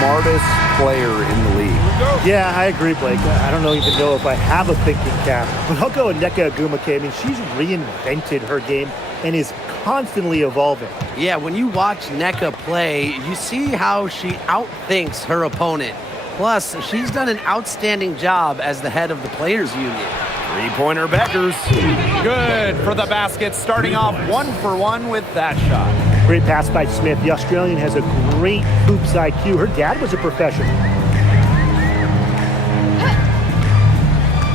smartest player in the league. Yeah, I agree, Blake. I don't even know if I have a thinking cap, but I'll go with Nneka Ogwumike. I mean, she's reinvented her game and is constantly evolving. Yeah, when you watch Nneka play, you see how she outthinks her opponent. Plus, she's done an outstanding job as the head of the Players Union. Three-pointer Beckers. Good for the basket, starting off 1-for-1 with that shot. Great pass by Smith. The Australian has a great hoops IQ. Her dad was a professional.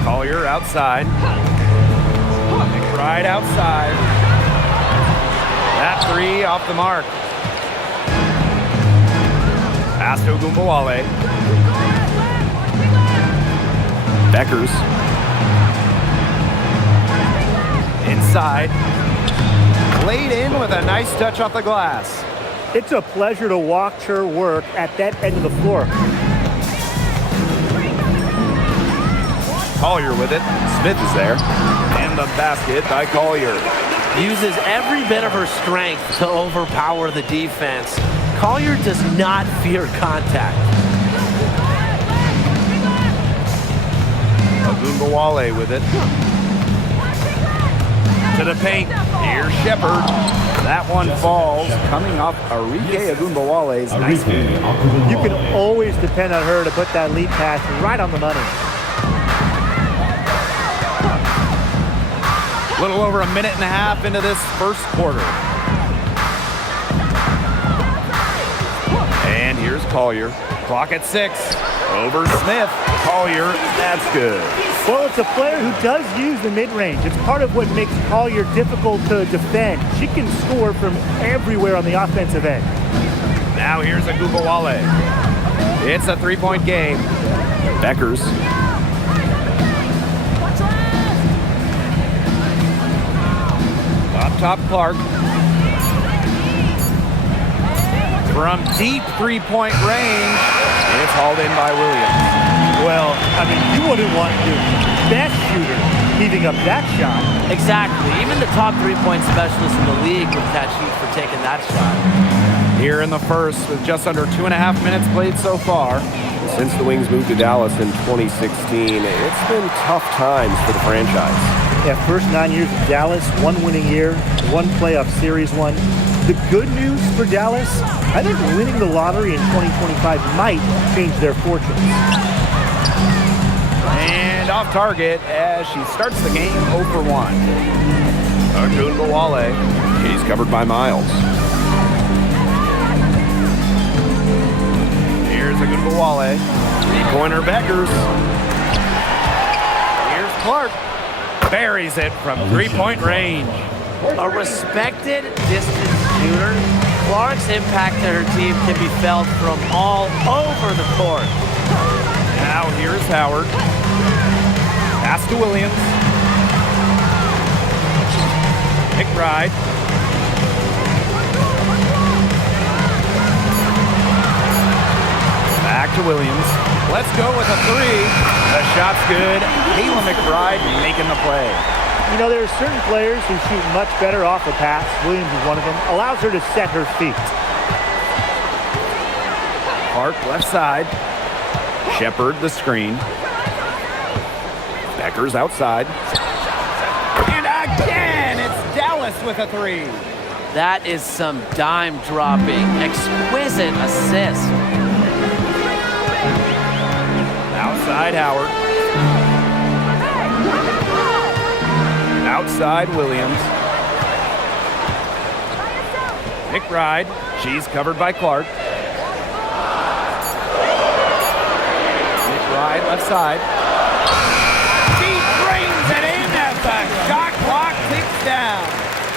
Collier outside. McBride outside. That three off the mark. Pass to Ogwumike. Beckers. Inside. Laid in with a nice touch off the glass. It's a pleasure to watch her work at that end of the floor. Collier with it. Smith is there. And the basket by Collier. Uses every bit of her strength to overpower the defense. Collier does not fear contact. Ogwumike with it. To the paint. Here's Shepard. That one falls. Coming off Arike Ogwumike's nice game. You can always depend on her to put that lead pass right on the money. A little over a minute and a half into this first quarter. And here's Collier. Clock at 6. Over Smith. Collier, that's good. Well, it's a player who does use the mid-range. It's part of what makes Collier difficult to defend. She can score from everywhere on the offensive end. Now here's Ogwumike. It's a three-point game. Beckers. Up top, Clark. From deep three-point range, it's hauled in by Williams. Well, I mean, you wouldn't want your best shooter heaving up that shot. Exactly. Even the top three-point specialist in the league would catch heat for taking that shot. Here in the first, with just under 2.5 minutes played so far. Since the Wings moved to Dallas in 2016, it's been tough times for the franchise. Yeah, first 9 years in Dallas, one winning year, one playoff series won. The good news for Dallas, I think winning the lottery in 2025 might change their fortunes. And off target as she starts the game 0-for-1. Ogwumike. He's covered by Miles. Here's Ogwumike. Three-pointer Beckers. Here's Clark. Buries it from three-point range. A respected distance shooter, Clark's impact to her team can be felt from all over the court. Now here's Howard. Pass to Williams. McBride. Back to Williams. Let's go with a three. The shot's good. Kayla McBride making the play. You know, there are certain players who shoot much better off a pass. Williams is one of them. Allows her to set her feet. Clark left side. Shepard the screen. Beckers outside. And again, it's Dallas with a three. That is some dime dropping, exquisite assist. Outside Howard. Outside Williams. McBride. She's covered by Clark. McBride left side. She brings it in as the shot clock ticks down.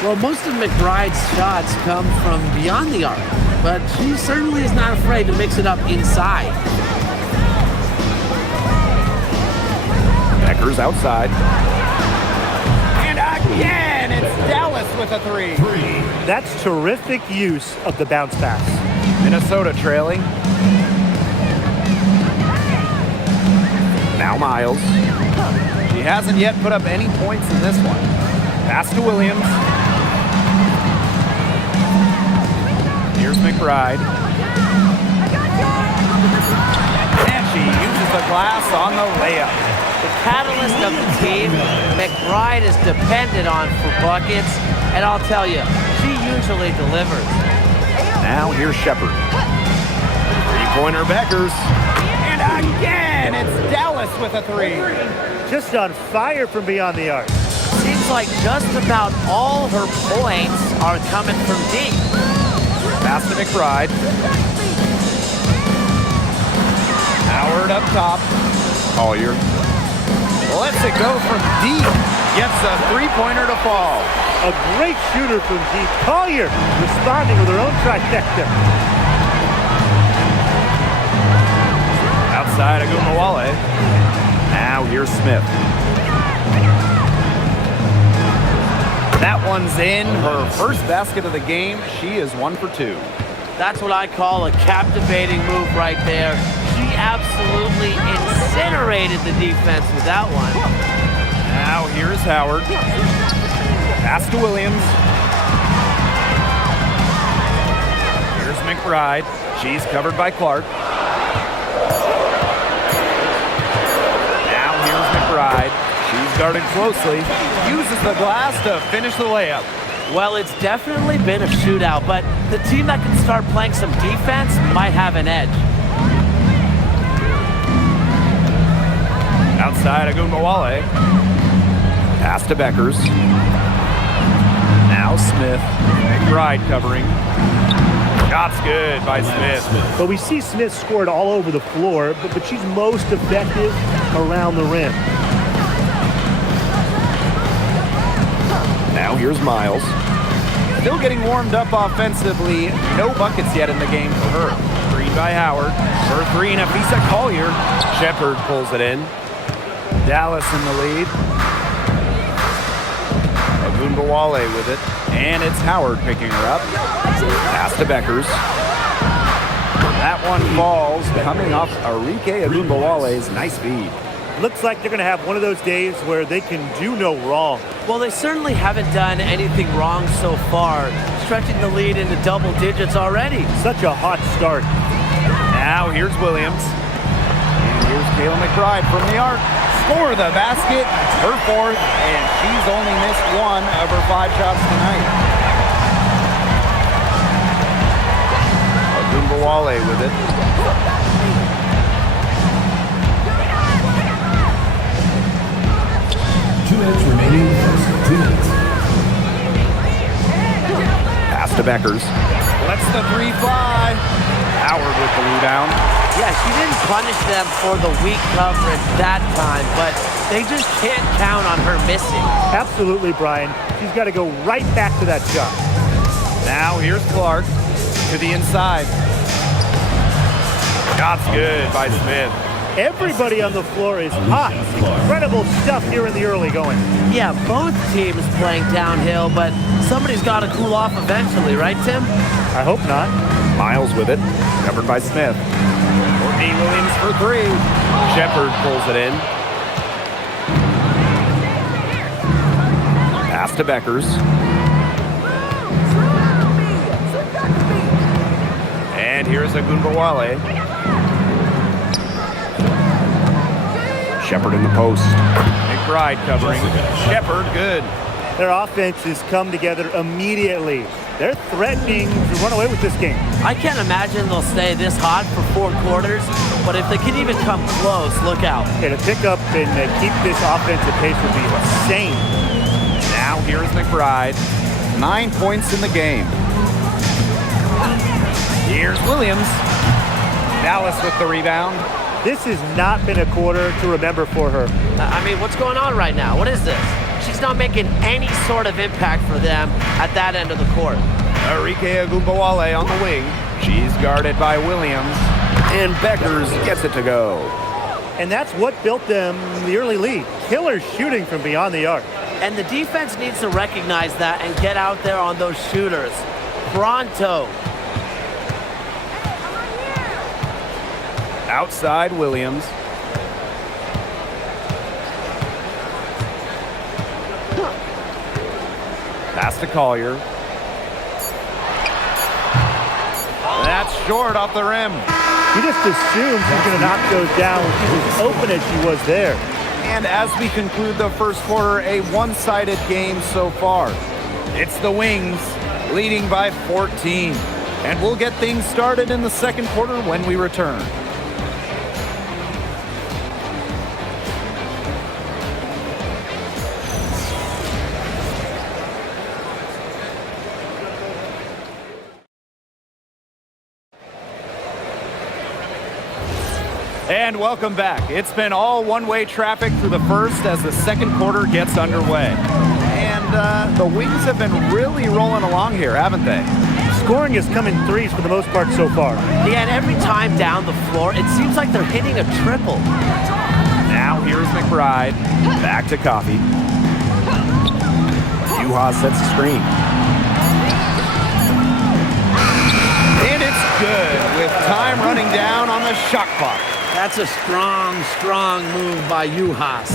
Well, most of McBride's shots come from beyond the arc, but she certainly is not afraid to mix it up inside. Beckers outside. And again, it's Dallas with a three. That's terrific use of the bounce pass. Minnesota trailing. Now Miles. She hasn't yet put up any points in this one. Pass to Williams. Here's McBride. glass on the layup. The catalyst of the team, McBride is depended on for buckets, and I'll tell you, she usually delivers. Now here's Shepard. Three-pointer Beckers. And again, it's Dallas with a three. Just on fire from beyond the arc. Seems like just about all her points are coming from deep. Pass to McBride. Howard up top. Collier lets it go from deep. Gets a three-pointer to fall. A great shooter from deep. Collier responding with her own trifecta. Outside Agumbawale. Now here's Smith. That one's in. Her first basket of the game. She is 1 for 2. That's what I call a captivating move right there. She absolutely incinerated the defense with that one. Now here's Howard. Pass to Williams. Here's McBride. She's covered by Clark. Now here's McBride. She's guarded closely. Uses the glass to finish the layup. Well, it's definitely been a shootout, but the team that can start playing some defense might have an edge. Outside Agumbawale. Pass to Beckers. Now Smith. McBride covering. Shot's good by Smith. But we see Smith scored all over the floor, but she's most effective around the rim. Now here's Miles. Still getting warmed up offensively. No buckets yet in the game for her. Screen by Howard. For three, Nafisa Collier. Shepard pulls it in. Dallas in the lead. Agumbawale with it. And it's Howard picking her up. Pass to Beckers. That one falls, coming off Arike Agumbawale's nice feed. Looks like they're going to have one of those days where they can do no wrong. Well, they certainly haven't done anything wrong so far, stretching the lead into double digits already. Such a hot start. Now here's Williams. And here's Kayla McBride from the arc. Score the basket, her fourth, and she's only missed one of her 5 shots tonight. Agumbawale with it. Remaining first 2 minutes. Pass to Beckers. Lets the three fly. Howard with the rebound. Yeah, she didn't punish them for the weak coverage that time, but they just can't count on her missing. Absolutely, Brian. She's got to go right back to that shot. Now here's Clark to the inside. Shot's good by Smith. Everybody on the floor is hot. Incredible stuff here in the early going. Yeah, both teams playing downhill, but somebody's got to cool off eventually, right, Tim? I hope not. Miles with it, covered by Smith. Courtney Williams for three. Shepard pulls it in. Pass to Beckers. And here's Agumbawale. Shepard in the post. McBride covering. Shepard good. Their offense has come together immediately. They're threatening to run away with this game. I can't imagine they'll stay this hot for 4 quarters, but if they can even come close, look out. And to pick up and keep this offensive pace would be insane. Now here's McBride. 9 points in the game. Here's Williams. Dallas with the rebound. This has not been a quarter to remember for her. I mean, what's going on right now? What is this? She's not making any sort of impact for them at that end of the court. Arike Agumbawale on the wing. She's guarded by Williams. And Beckers gets it to go. And that's what built them the early lead. Killer shooting from beyond the arc. And the defense needs to recognize that and get out there on those shooters. Pronto. Outside Williams. Pass to Collier. That's short off the rim. You just assume she's going to knock those down when she's as open as she was there. And as we conclude the first quarter, a one-sided game so far. It's the Wings leading by 14. And we'll get things started in the second quarter when we return. And welcome back. It's been all one-way traffic through the first as the second quarter gets underway. And the Wings have been really rolling along here, haven't they? Scoring has come in threes for the most part so far. Yeah, and every time down the floor, it seems like they're hitting a triple. Now here's McBride. Back to Coffee. Juha sets the screen. And it's good with time running down on the shot clock. That's a strong, strong move by Juhas.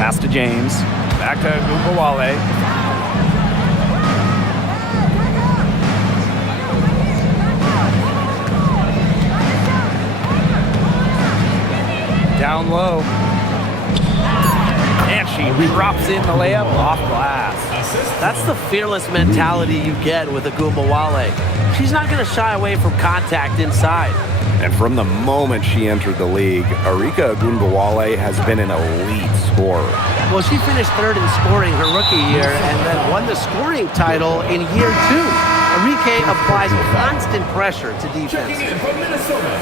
Pass to James. Back to Gugawale. Down low. And she drops in the layup off glass. That's the fearless mentality you get with Agumawale. She's not going to shy away from contact inside. And from the moment she entered the league, Arika Ogunbowale has been an elite scorer. Well, she finished third in scoring her rookie year and then won the scoring title in year 2. Arike applies constant pressure to defense. Checking in from Minnesota,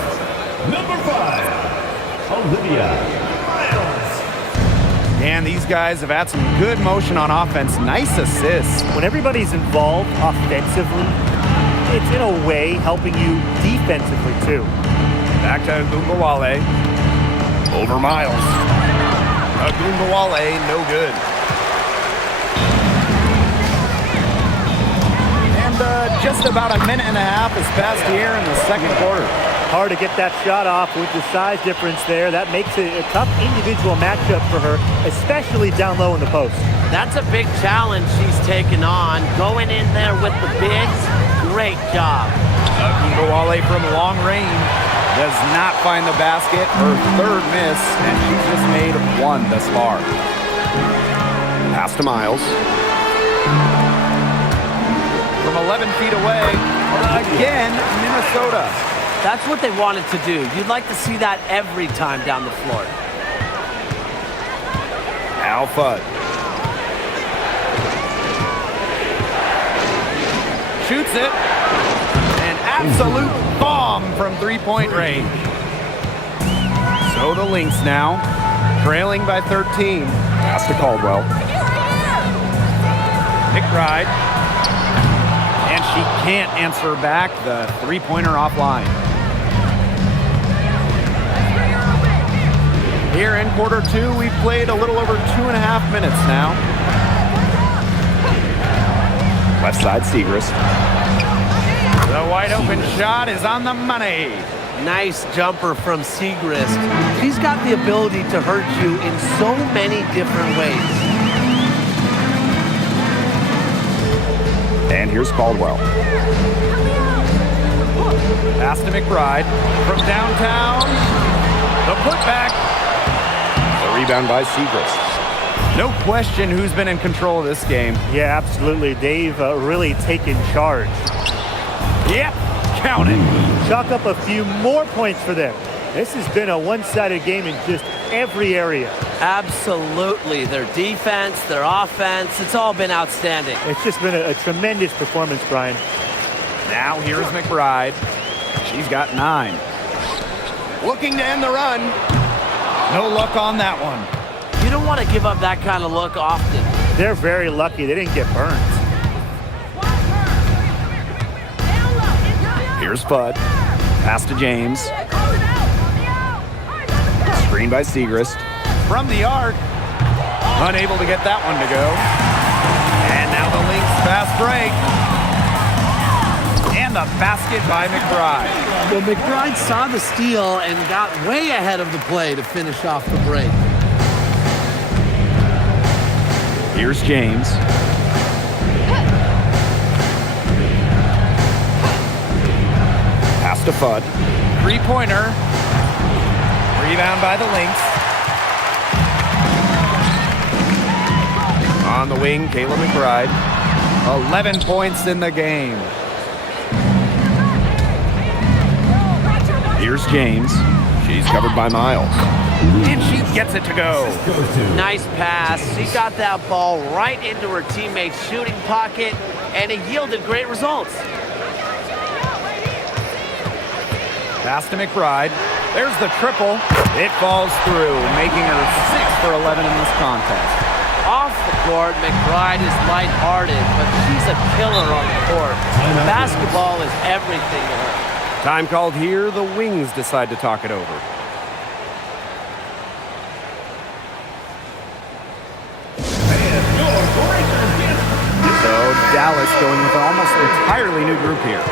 number 5, Olivia. And these guys have had some good motion on offense. Nice assists. When everybody's involved offensively, it's in a way helping you defensively too. Back to Gugawale. Over Miles. Gugawale, no good. And just about a minute and a half has passed here in the second quarter. Hard to get that shot off with the size difference there. That makes it a tough individual matchup for her, especially down low in the post. That's a big challenge she's taken on. Going in there with the bigs, great job. Gugawale from long range does not find the basket. Her third miss, and she's just made one thus far. Pass to Miles. From 11 feet away, again, Minnesota. That's what they wanted to do. You'd like to see that every time down the floor. Al Fudd. Shoots it. An absolute bomb from three-point range. So the Lynx now, trailing by 13. Pass to Caldwell. McBride. And she can't answer back the three-pointer offline. Here in quarter 2, we've played a little over 2.5 minutes now. Left side, Segrist. The wide open shot is on the money. Nice jumper from Segrist. She's got the ability to hurt you in so many different ways. And here's Caldwell. Pass to McBride from downtown. The putback. The rebound by Segrist. No question who's been in control of this game. Yeah, absolutely. They've really taken charge. Yep, count it. Chalk up a few more points for them. This has been a one-sided game in just every area. Absolutely. Their defense, their offense, it's all been outstanding. It's just been a tremendous performance, Brian. Now here's McBride. She's got 9. Looking to end the run. No luck on that one. You don't want to give up that kind of look often. They're very lucky they didn't get burned. Here's Fudd. Pass to James. Screen by Segrist. From the arc. Unable to get that one to go. And now the Lynx fast break. And the basket by McBride. Well, McBride saw the steal and got way ahead of the play to finish off the break. Here's James. to Fudd. Three-pointer. Rebound by the Lynx. On the wing, Kayla McBride. 11 points in the game. Here's James. She's covered by Miles. And she gets it to go. Nice pass. She got that ball right into her teammate's shooting pocket, and it yielded great results. Pass to McBride. There's the triple. It falls through, making her 6 for 11 in this contest. Off the court, McBride is lighthearted, but she's a killer on the court. Basketball is everything to her. Time called here. The Wings decide to talk it over. So Dallas going with an almost entirely new group here.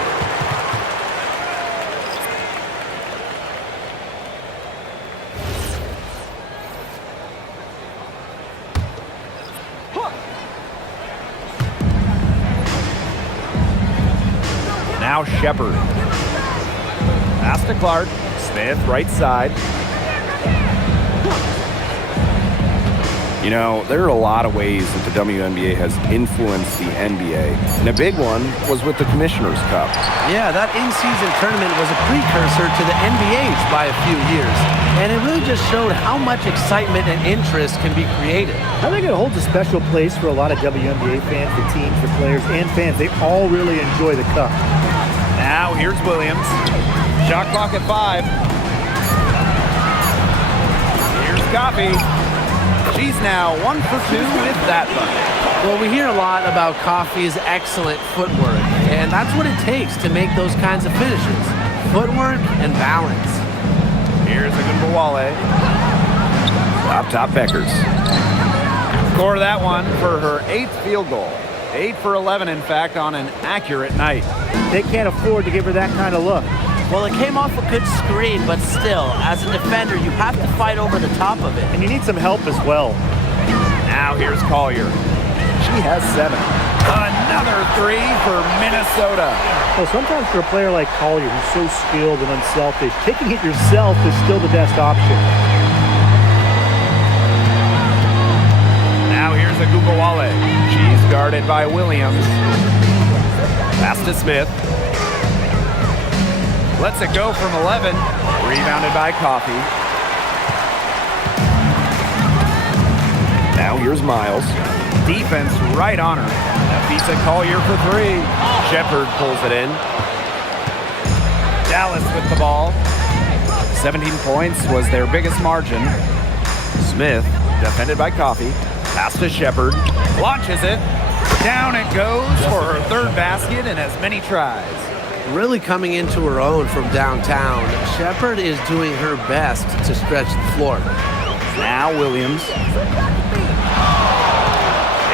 Now Shepard. Pass to Clark. Smith, right side. You know, there are a lot of ways that the WNBA has influenced the NBA, and a big one was with the Commissioner's Cup. Yeah, that in-season tournament was a precursor to the NBA's by a few years, and it really just showed how much excitement and interest can be created. I think it holds a special place for a lot of WNBA fans, the teams, the players, and fans. They all really enjoy the cup. Now here's Williams. Shot clock at 5. Here's Coffey. She's now 1 for 2 with that bucket. Well, we hear a lot about Coffey's excellent footwork, and that's what it takes to make those kinds of finishes. Footwork and balance. Here's Agunbowale. Top Beckers. Score that one for her 8th field goal. 8 for 11, in fact, on an accurate night. They can't afford to give her that kind of look. Well, it came off a good screen, but still, as a defender, you have to fight over the top of it. And you need some help as well. Now here's Collier. She has 7. Another 3 for Minnesota. Well, sometimes for a player like Collier, who's so skilled and unselfish, taking it yourself is still the best option. Now here's Agunbowale. She's guarded by Williams. Pass to Smith. Lets it go from 11. Rebounded by Coffey. Now here's Miles. Defense right on her. Nafisa Collier for 3. Shepard pulls it in. Dallas with the ball. 17 points was their biggest margin. Smith, defended by Coffey. Pass to Shepard. Launches it. Down it goes for her 3rd basket in as many tries. Really coming into her own from downtown. Shepard is doing her best to stretch the floor. Now Williams.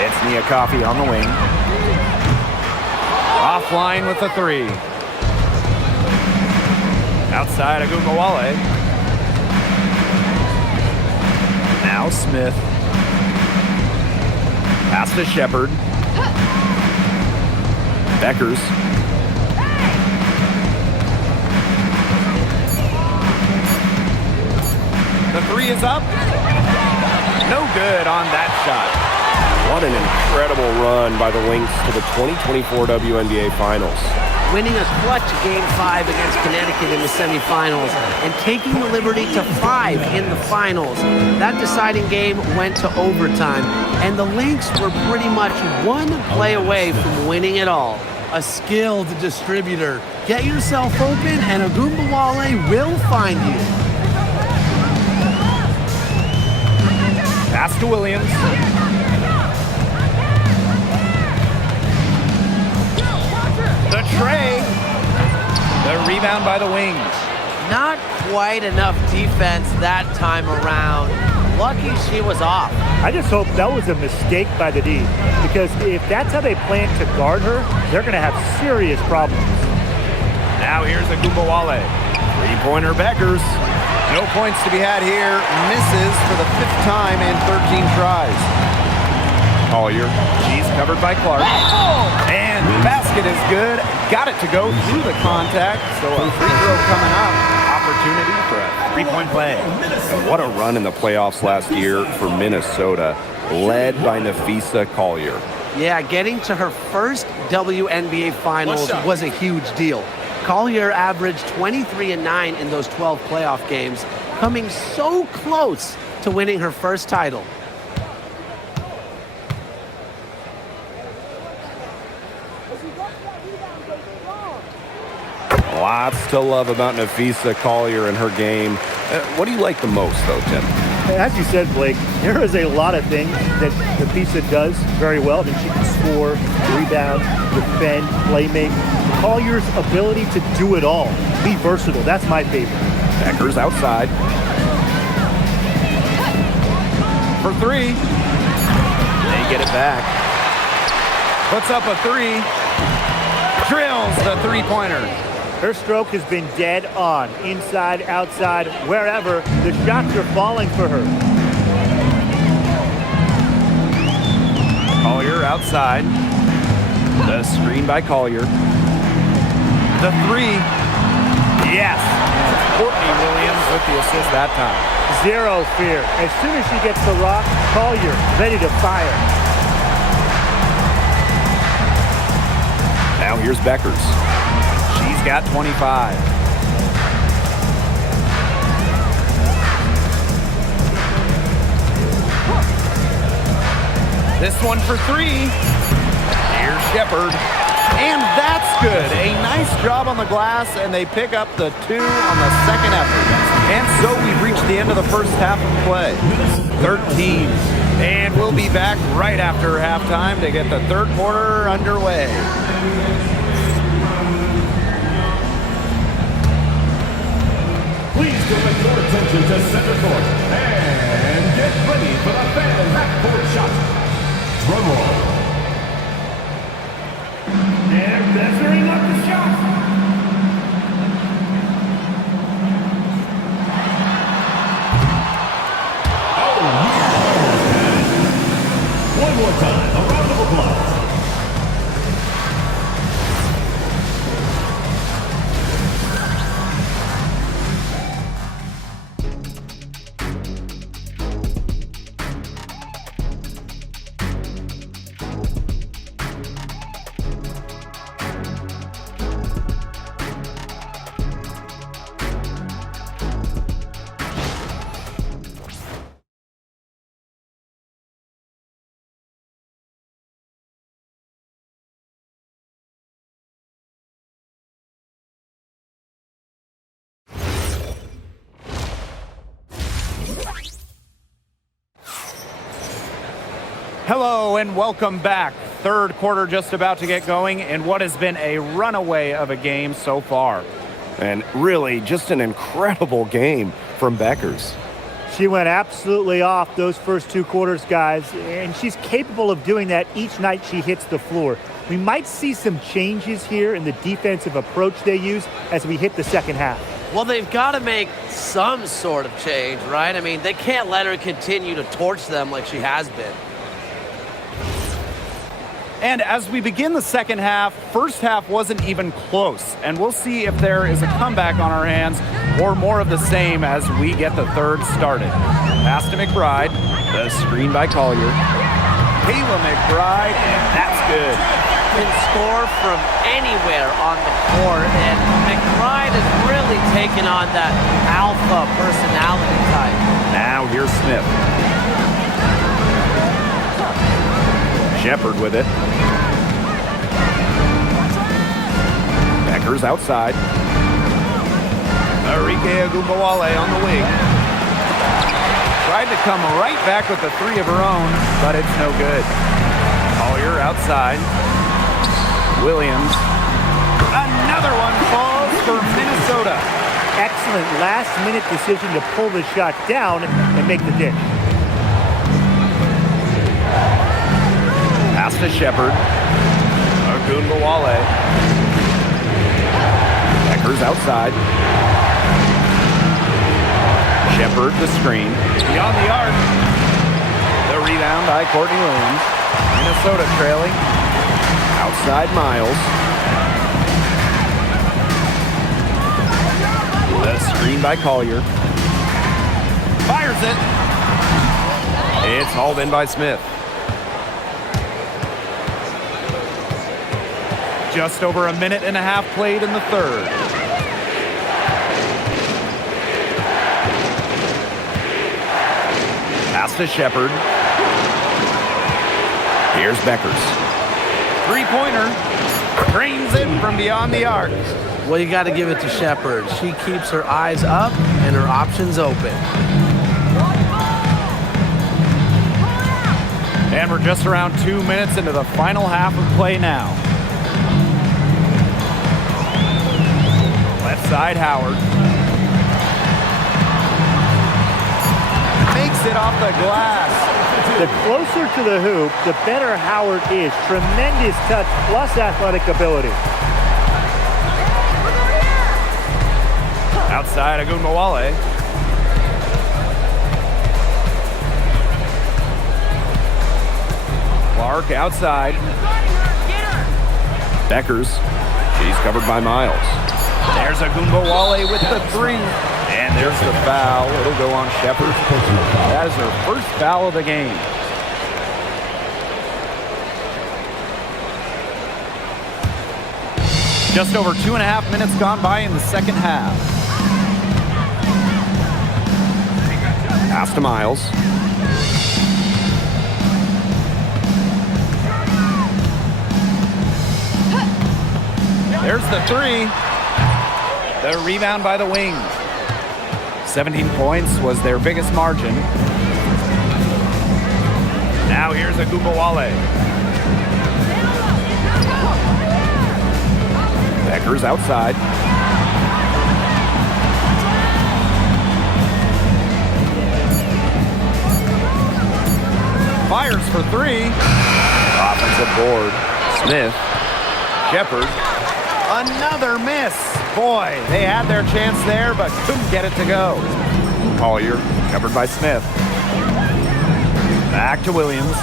It's Nia Coffey on the wing. Offline with the 3. Outside Agunbowale. Now Smith. Pass to Shepard. Beckers. The 3 is up. No good on that shot. What an incredible run by the Lynx to the 2024 WNBA Finals. Winning a clutch Game 5 against Connecticut in the semifinals and taking the Liberty to 5 in the finals. That deciding game went to overtime, and the Lynx were pretty much one play away from winning it all. A skilled distributor. Get yourself open, and Agunbowale will find you. Pass to Williams. The tray. The rebound by the Wings. Not quite enough defense that time around. Lucky she was off. I just hope that was a mistake by the D, because if that's how they plan to guard her, they're going to have serious problems. Now here's Agunbowale. 3-pointer Beckers. No points to be had here. Misses for the 5th time in 13 tries. Collier. She's covered by Clark. And Basket is good. Got it to go through the contact. So a free throw coming up. Opportunity for a three-point play. What a run in the playoffs last year for Minnesota, led by Nafisa Collier. Yeah, getting to her first WNBA Finals was a huge deal. Collier averaged 23-9 in those 12 playoff games, coming so close to winning her first title. Lots to love about Nafisa Collier and her game. What do you like the most, though, Tim? As you said, Blake, there is a lot of things that Nafisa does very well. I mean, she can score, rebound, defend, play make. Collier's ability to do it all, be versatile, that's my favorite. Becker's outside. For three. They get it back. Puts up a three. Drills the three-pointer. Her stroke has been dead on, inside, outside, wherever. The shots are falling for her. Collier outside. The screen by Collier. The three. Yes. And Courtney Williams with the assist that time. Zero fear. As soon as she gets the rock, Collier ready to fire. Now here's Beckers. She's got 25. This one for three. Here's Shepard. And that's good. A nice job on the glass, and they pick up the two on the second effort. And so we've reached the end of the first half of play. 13. And we'll be back right after halftime to get the third quarter underway. Please direct your attention to center court and get ready for the fan backboard shot. Drum roll. And measuring up the shot. Oh, yeah. One more time, a round of applause. Hello and welcome back. Third quarter just about to get going in what has been a runaway of a game so far. And really, just an incredible game from Beckers. She went absolutely off those first two quarters, guys, and she's capable of doing that each night she hits the floor. We might see some changes here in the defensive approach they use as we hit the second half. Well, they've got to make some sort of change, right? I mean, they can't let her continue to torch them like she has been. And as we begin the second half, first half wasn't even close. And we'll see if there is a comeback on our hands or more of the same as we get the third started. Pass to McBride. The screen by Collier. Kayla McBride, and that's good. Can score from anywhere on the court, and McBride has really taken on that alpha personality type. Now here's Smith. Shepard with it. Beckers outside. Arike Agumbawale on the wing. Tried to come right back with the three of her own, but it's no good. Collier outside. Williams. Another one falls for Minnesota. Excellent last-minute decision to pull the shot down and make the dish. Pass to Shepard. Agumbawale. Beckers outside. Shepard the screen. Beyond the arc. The rebound by Courtney Williams. Minnesota trailing. Outside Miles. The screen by Collier. Fires it. It's hauled in by Smith. Just over a minute and a half played in the third. Pass to Shepard. Here's Beckers. Three-pointer. Drains it from beyond the arc. Well, you got to give it to Shepard. She keeps her eyes up and her options open. And we're just around 2 minutes into the final half of play now. Left side, Howard. Makes it off the glass. The closer to the hoop, the better Howard is. Tremendous touch plus athletic ability. Outside, Agunmawale. Clark outside. Beckers. She's covered by Miles. There's Agunmawale with the three. And there's the foul. It'll go on Shepard. That is her first foul of the game. Just over 2.5 minutes gone by in the second half. Pass to Miles. There's the three. The rebound by the Wings. 17 points was their biggest margin. Now here's Agunmawale. Beckers outside. Fires for three. Offensive board. Smith. Shepard. Another miss. Boy, they had their chance there, but couldn't get it to go. Collier. Covered by Smith. Back to Williams.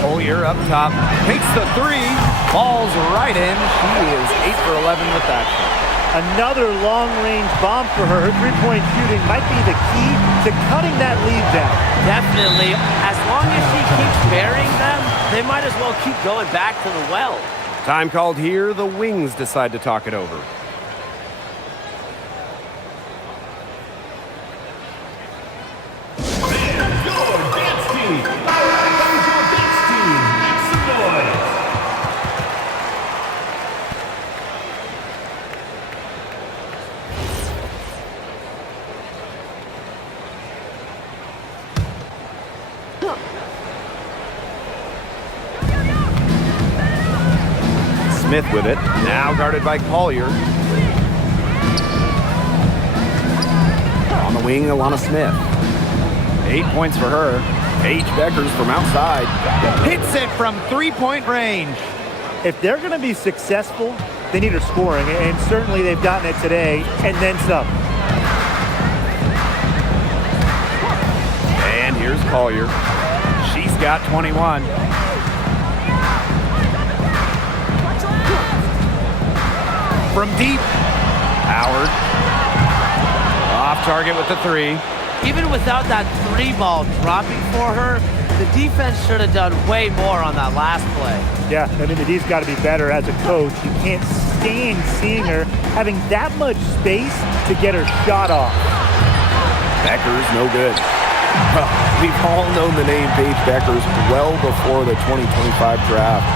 Collier up top. Takes the three. Falls right in. She is 8 for 11 with that shot. Another long-range bomb for her. Her three-point shooting might be the key to cutting that lead down. Definitely. As long as she keeps burying them, they might as well keep going back to the well. Time called here. The Wings decide to talk it over. And your dance team. Your dance team. Make some noise. Smith with it. Now guarded by Collier. On the wing, Alana Smith. 8 points for her. Paige Beckers from outside. Hits it from three-point range. If they're going to be successful, they need her scoring, and certainly they've gotten it today, and then some. And here's Collier. She's got 21. From deep. Howard. Off target with the three. Even without that three ball dropping for her, the defense should have done way more on that last play. Yeah, I mean, the D's got to be better as a coach. You can't stand seeing her having that much space to get her shot off. Beckers, no good. We've all known the name Paige Beckers well before the 2025 draft.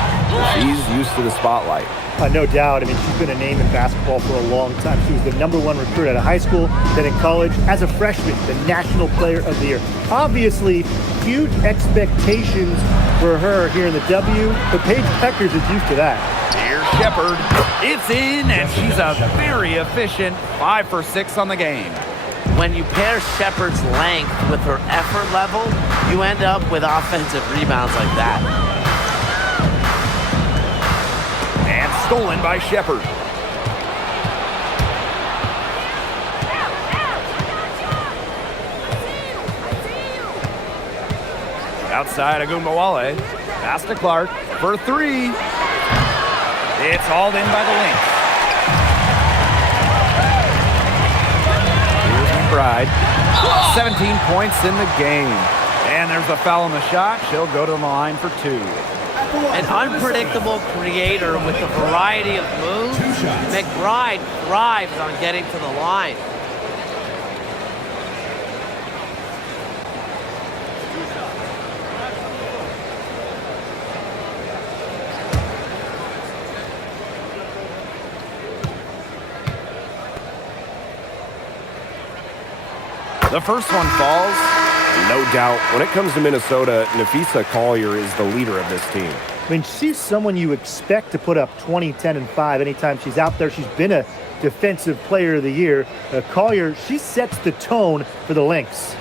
She's used to the spotlight. No doubt. I mean, she's been a name in basketball for a long time. She was the #1 recruit out of high school, then in college. As a freshman, the National Player of the Year. Obviously, huge expectations for her here in the W, but Paige Beckers is used to that. Here's Shepard. It's in, and she's a very efficient 5 for 6 on the game. When you pair Shepard's length with her effort level, you end up with offensive rebounds like that. And stolen by Shepard. Outside, Agunmawale. Pass to Clark for three. It's hauled in by the Lynx. Here's McBride. 17 points in the game. And there's a foul on the shot. She'll go to the line for two. An unpredictable creator with a variety of moves, McBride thrives on getting to the line. The first one falls. No doubt, when it comes to Minnesota, Napheesa Collier is the leader of this team. I mean, she's someone you expect to put up 20, 10, and 5 anytime she's out there. She's been a Defensive Player of the Year. Collier, she sets the tone for the Lynx.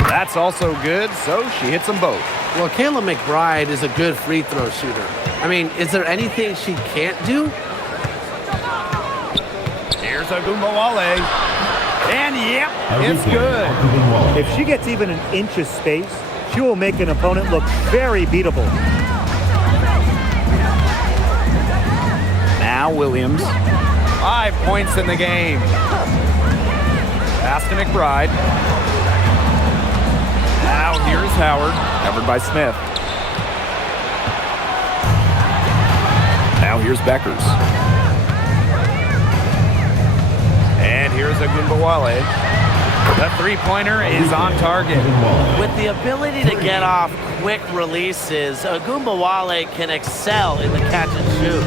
That's also good, so she hits them both. Well, Kayla McBride is a good free throw shooter. I mean, is there anything she can't do? Here's Agumbawale. And yep, it's good. If she gets even an inch of space, she will make an opponent look very beatable. Now Williams. 5 points in the game. Pass to McBride. Now here's Howard, covered by Smith. Now here's Beckers. And here's Agumbawale. The three-pointer is on target. With the ability to get off quick releases, Agumbawale can excel in the catch and shoot.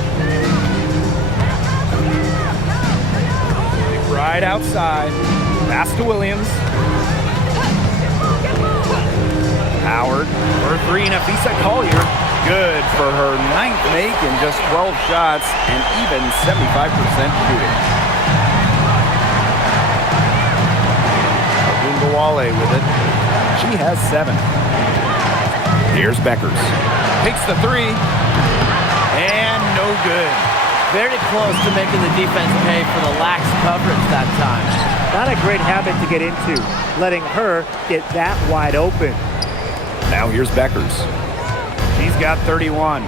Right outside. Pass to Williams. Howard for three. Napheesa Collier. Good for her 9th make in just 12 shots and even 75% shooting. Agumbawale with it. She has 7. Here's Beckers. Takes the three. And no good. Very close to making the defense pay for the lax coverage that time. Not a great habit to get into, letting her get that wide open. Now here's Beckers. She's got 31.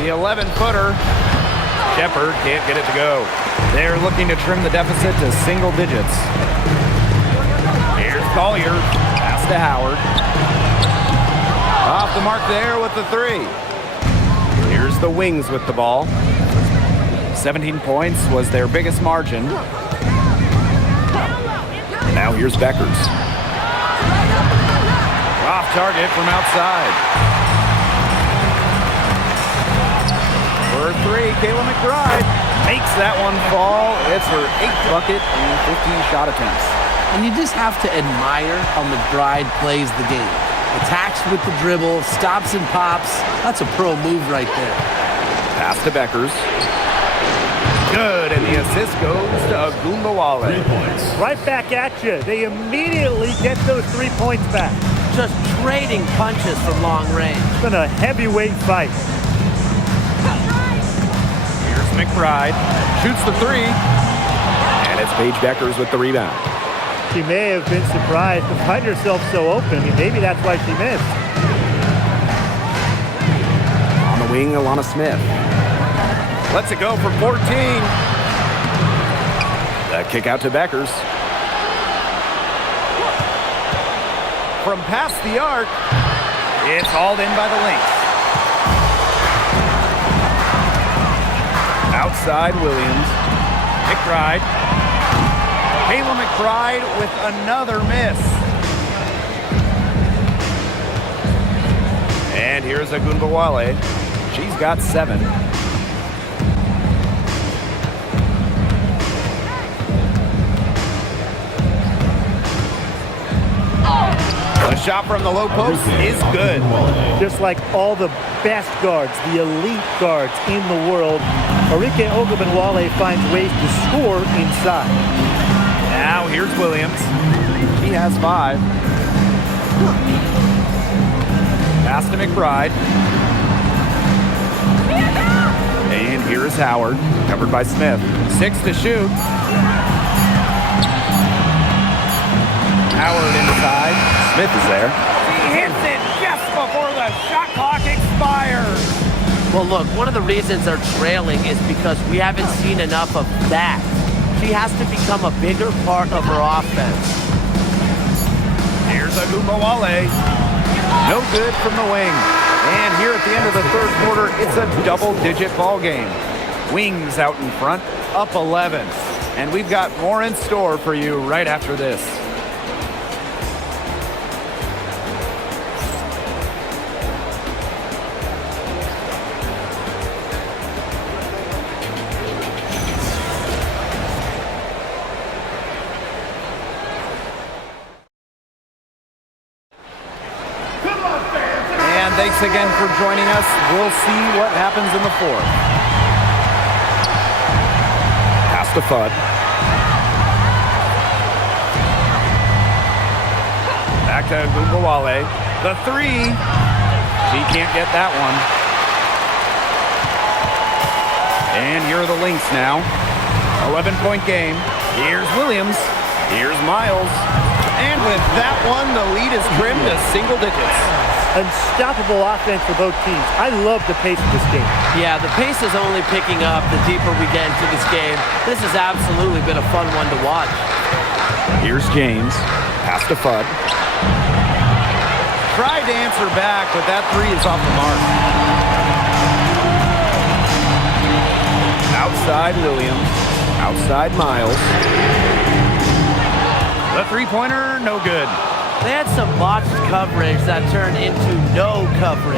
The 11-footer. Shepard can't get it to go. They're looking to trim the deficit to single digits. Here's Collier. Pass to Howard. Off the mark there with the three. Here's the Wings with the ball. 17 points was their biggest margin. Now here's Beckers. Off target from outside. For three, Kayla McBride makes that one fall. It's her 8th bucket in 15 shot attempts. And you just have to admire how McBride plays the game. Attacks with the dribble, stops and pops. That's a pro move right there. Pass to Beckers. Good, and the assist goes to Agumbawale. 3 points. Right back at you. They immediately get those 3 points back. Just trading punches from long range. It's been a heavyweight fight. Here's McBride. Shoots the three. And it's Paige Beckers with the rebound. She may have been surprised to find herself so open. I mean, maybe that's why she missed. On the wing, Alana Smith. Lets it go for 14. The kick out to Beckers. From past the arc, it's hauled in by the Lynx. Outside Williams. McBride. Kayla McBride with another miss. And here's Agumbawale. She's got 7. The shot from the low post is good. Just like all the best guards, the elite guards in the world, Arike Ogunbowale finds ways to score inside. Now here's Williams. He has 5. Pass to McBride. And here is Howard, covered by Smith. 6 to shoot. Howard inside. Smith is there. She the shot clock expires. Well, look, one of the reasons they're trailing is because we haven't seen enough of that. She has to become a bigger part of her offense. Here's Agumbawale. No good from the wing. And here at the end of the third quarter, it's a double-digit ball game. Wings out in front, up 11. And we've got more in store for you right after this. And thanks again for joining us. We'll see what happens in the fourth. Pass to Fudd. Back to Agumbawale. The three. She can't get that one. And here are the Lynx now. 11-point game. Here's Williams. Here's Miles. And with that one, the lead is trimmed to single digits. Unstoppable offense for both teams. I love the pace of this game. Yeah, the pace is only picking up the deeper we get into this game. This has absolutely been a fun one to watch. Here's James. Pass to Fudd. Tried to answer back, but that three is off the mark. Outside Williams. Outside Miles. The three-pointer, no good. They had some botched coverage that turned into no coverage.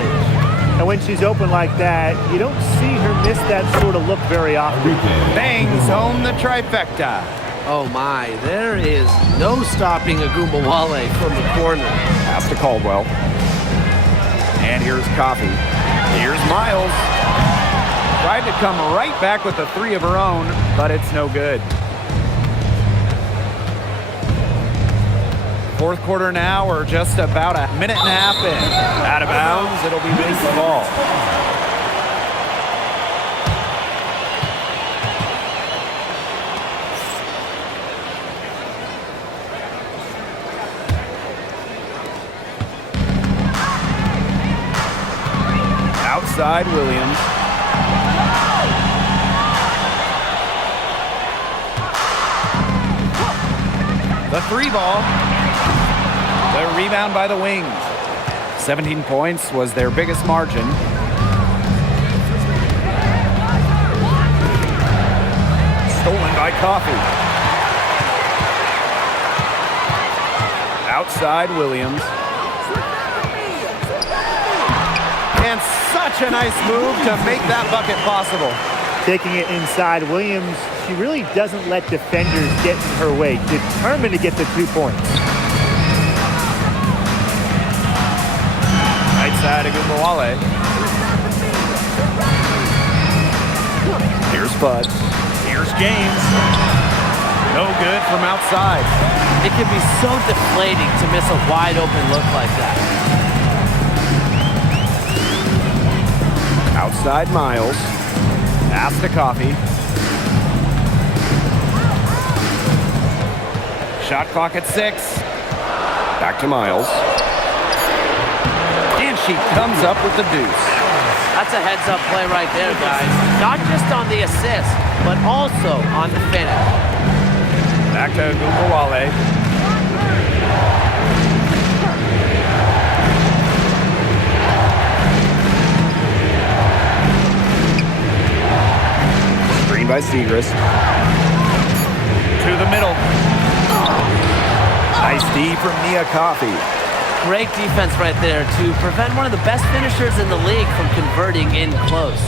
And when she's open like that, you don't see her miss that sort of look very often. Bangs home the trifecta. Oh my, there is no stopping Agumbawale from the corner. Pass to Caldwell. And here's Coffey. Here's Miles. Tried to come right back with a three of her own, but it's no good. Fourth quarter now, we're just about a minute and a half in. Out of bounds, it'll be Lynx ball. Outside Williams. The three ball. The rebound by the Wings. 17 points was their biggest margin. Stolen by Coffey. Outside Williams. And such a nice move to make that bucket possible. Taking it inside, Williams, she really doesn't let defenders get in her way. Determined to get the 2 points. Right side of Agumbawale. Here's Fudd. Here's James. No good from outside. It can be so deflating to miss a wide open look like that. Outside Miles. Pass to Coffey. Shot clock at 6. Back to Miles. And she comes up with the deuce. That's a heads-up play right there, guys. Not just on the assist, but also on the finish. Back to Agumbawale. Screen by Segrist. To the middle. Nice D from Nia Coffey. Great defense right there to prevent one of the best finishers in the league from converting in close.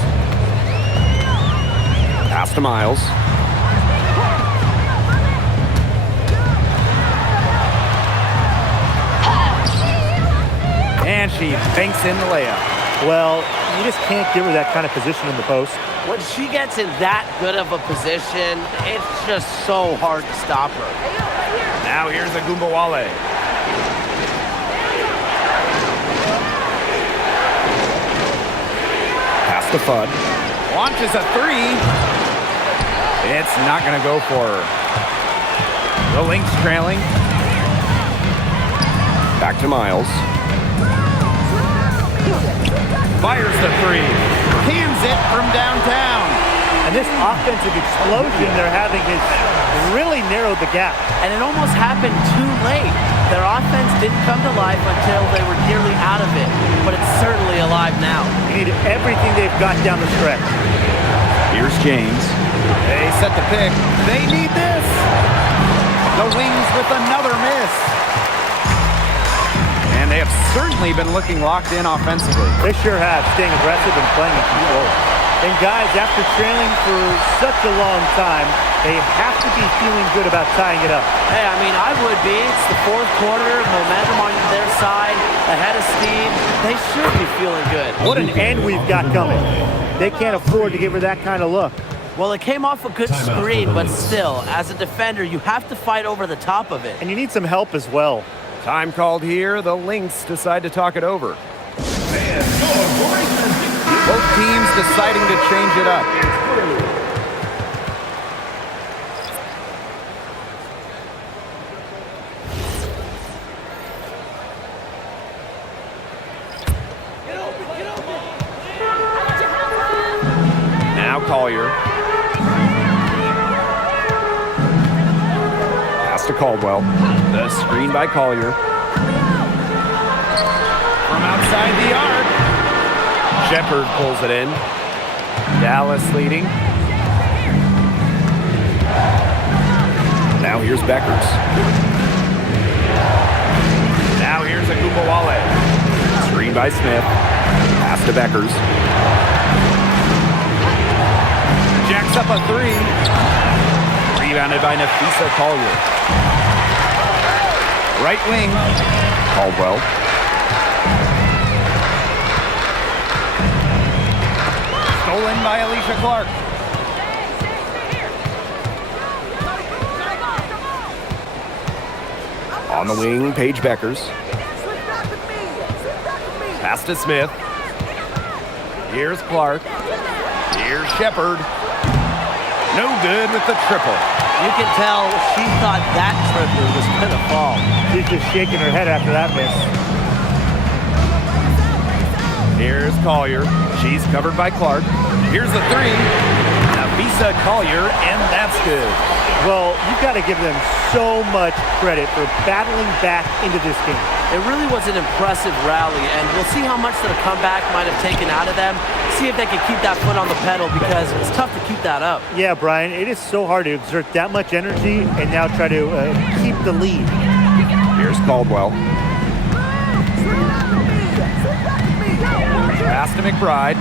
Pass to Miles. And she banks in the layup. Well, you just can't give her that kind of position in the post. When she gets in that good of a position, it's just so hard to stop her. Now here's Agumbawale. Pass to Fudd. Launches a three. It's not going to go for her. The Lynx trailing. Back to Miles. Fires the three. Cans it from downtown. And this offensive explosion they're having has really narrowed the gap. And it almost happened too late. Their offense didn't come to life until they were nearly out of it, but it's certainly alive now. They need everything they've got down the stretch. Here's James. They set the pick. They need this. The Wings with another miss. And they have certainly been looking locked in offensively. They sure have, staying aggressive and playing in control. And guys, after trailing for such a long time, they have to be feeling good about tying it up. Hey, I mean, I would be. It's the fourth quarter, momentum on their side, ahead of steam. They should be feeling good. What an end we've got coming. They can't afford to give her that kind of look. Well, it came off a good screen, but still, as a defender, you have to fight over the top of it. And you need some help as well. Time called here. The Lynx decide to talk it over. Both teams deciding to change it up. Now Collier. Pass to Caldwell. The screen by Collier. From outside the arc. Shepard pulls it in. Dallas leading. Now here's Beckers. Now here's Agumbawale. Screen by Smith. Pass to Beckers. Jacks up a three. Rebounded by Nafisa Collier. Right wing. Caldwell. Stolen by Alicia Clark. On the wing, Paige Beckers. Pass to Smith. Here's Clark. Here's Shepard. No good with the triple. You can tell she thought that triple was going to fall. She's just shaking her head after that miss. Here's Collier. She's covered by Clark. Here's the three. Nafisa Collier, and that's good. Well, you've got to give them so much credit for battling back into this game. It really was an impressive rally, and we'll see how much the comeback might have taken out of them. See if they can keep that foot on the pedal, because it's tough to keep that up. Yeah, Brian, it is so hard to exert that much energy and now try to keep the lead. Here's Caldwell. Pass to McBride.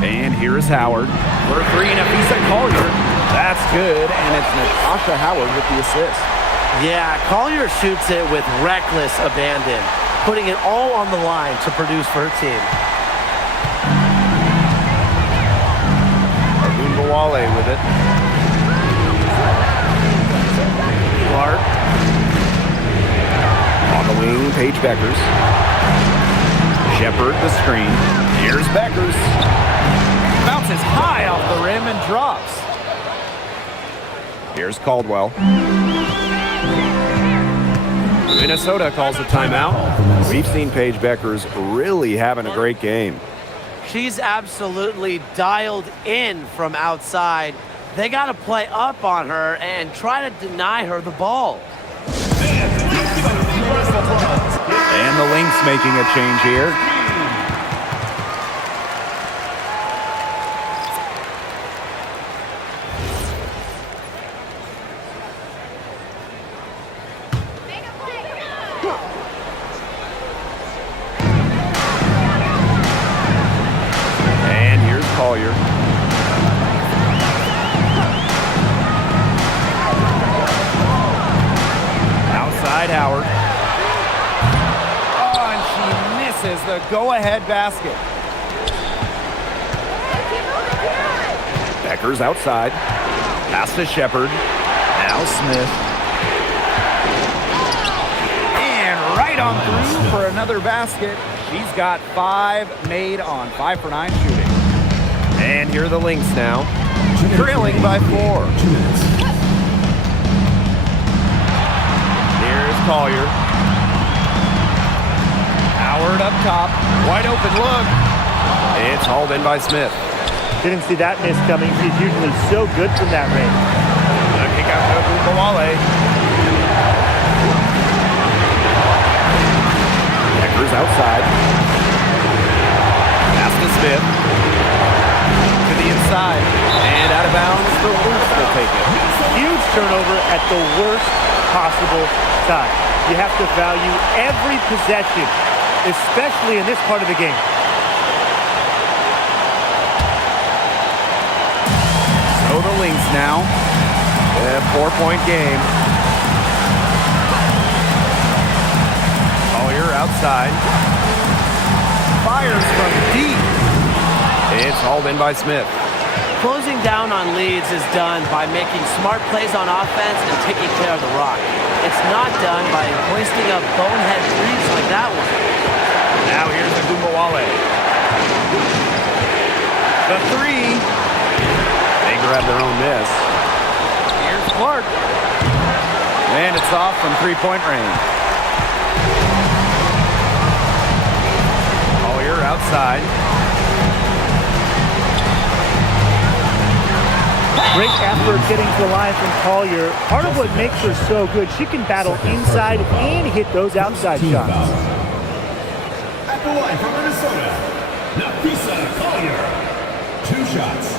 And here is Howard. For three, Nafisa Collier. That's good, and it's Natasha Howard with the assist. Yeah, Collier shoots it with reckless abandon, putting it all on the line to produce for her team. Agumbawale with it. Clark. On the wing, Paige Beckers. Shepard the screen. Here's Beckers. Bounces high off the rim and drops. Here's Caldwell. Minnesota calls a timeout. We've seen Paige Beckers really having a great game. She's absolutely dialed in from outside. They got to play up on her and try to deny her the ball. And the Lynx making a change here. And here's Collier. Outside Howard. Oh, and she misses the go-ahead basket. Beckers outside. Pass to Shepard. Now Smith. And right on through for another basket. She's got 5 made on 5 for 9 shooting. And here are the Lynx now. Trailing by 4. Here's Collier. Howard up top. Wide open look. It's hauled in by Smith. Didn't see that miss coming. She's usually so good from that range. The kick out to Bumawale. Becker's outside. Pass to Smith. To the inside. And out of bounds. The Lynx will take it. Huge turnover at the worst possible time. You have to value every possession, especially in this part of the game. So the Lynx now. A 4-point game. Collier outside. Fires from deep. It's hauled in by Smith. Closing down on leads is done by making smart plays on offense and taking care of the rock. It's not done by hoisting up bonehead threes like that one. Now here's the Bumawale. The three. They grab their own miss. Here's Clark. And it's off from three-point range. Collier outside. Great effort getting to the line from Collier. Part of what makes her so good, she can battle inside and hit those outside shots. At the line from Minnesota, Napisa Collier. 2 shots.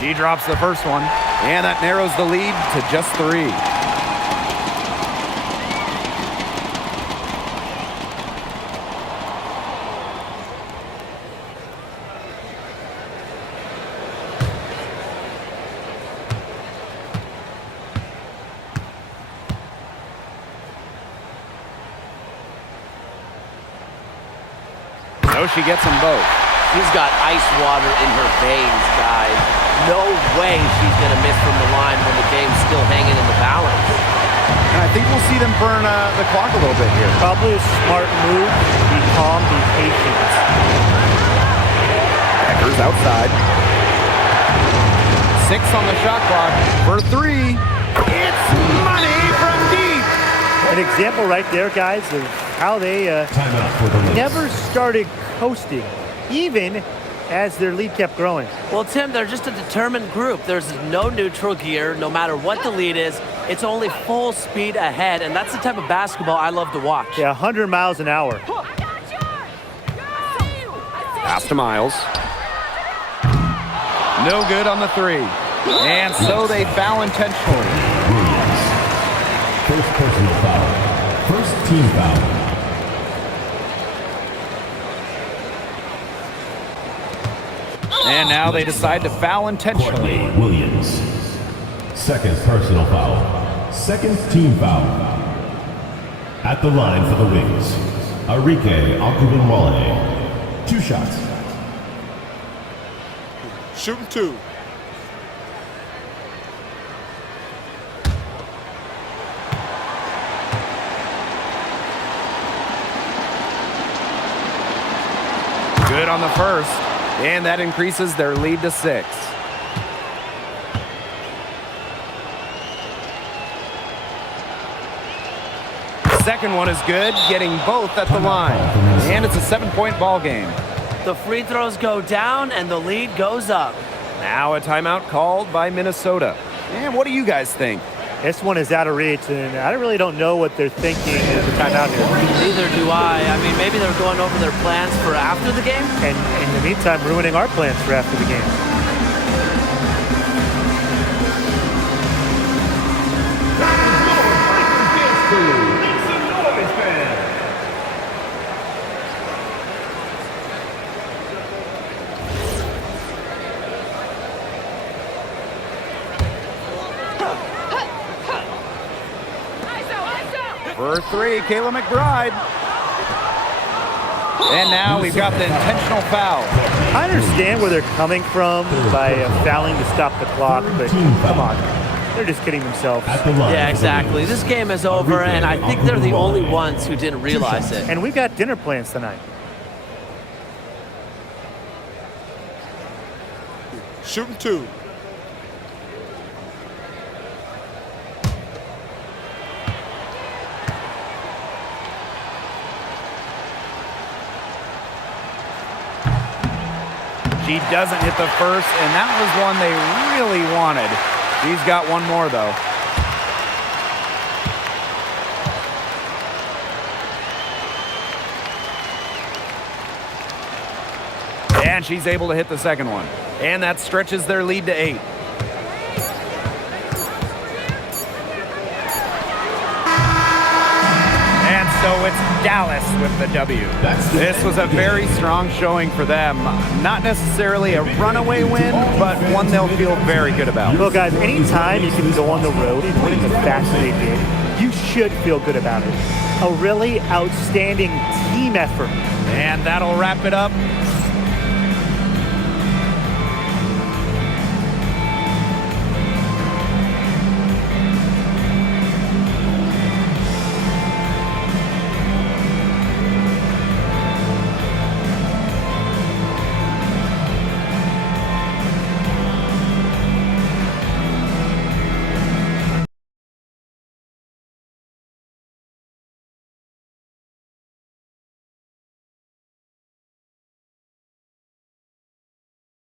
She drops the first one, and that narrows the lead to just 3. So she gets them both. She's got ice water in her veins, guys. No way she's going to miss from the line when the game's still hanging in the balance. And I think we'll see them burn the clock a little bit here. Probably a smart move. Be calm, be patient. Becker's outside. 6 on the shot clock for 3. It's money from deep. An example right there, guys, of how they Timeout for the Lynx. never started coasting, even as their lead kept growing. Well, Tim, they're just a determined group. There's no neutral gear. No matter what the lead is, it's only full speed ahead, and that's the type of basketball I love to watch. Yeah, 100 miles an hour. Pass to Miles. No good on the 3. And so they foul intentionally. Williams. First personal foul. First team foul. And now they decide to foul intentionally. Courtney Williams. Second personal foul. Second team foul. At the line for the Lynx, Arike Akubinwale. 2 shots. Shooting 2. Good on the first. And that increases their lead to 6. Second one is good, getting both at the line. And it's a 7-point ball game. The free throws go down, and the lead goes up. Now a timeout called by Minnesota. And what do you guys think? This one is out of reach, and I really don't know what they're thinking at the timeout here. Neither do I. I mean, maybe they're going over their plans for after the game. And in the meantime, ruining our plans for after the game. For 3, Kayla McBride. And now we've got the intentional foul. I understand where they're coming from by fouling to stop the clock, but come on. They're just kidding themselves. At the line Yeah, for the exactly. Wings, This game is over, and I think they're the only ones who didn't realize it. And we've got dinner plans tonight. Shooting 2. She doesn't hit the first, and that was one they really wanted. She's got one more, though. And she's able to hit the second one. And that stretches their lead to 8. And so it's Dallas with the W. This was a very strong showing for them. Not necessarily a runaway win, but one they'll feel very good about. Well, guys, anytime you can go on the road and win in the fashion they did, you should feel good about it. A really outstanding team effort. And that'll wrap it up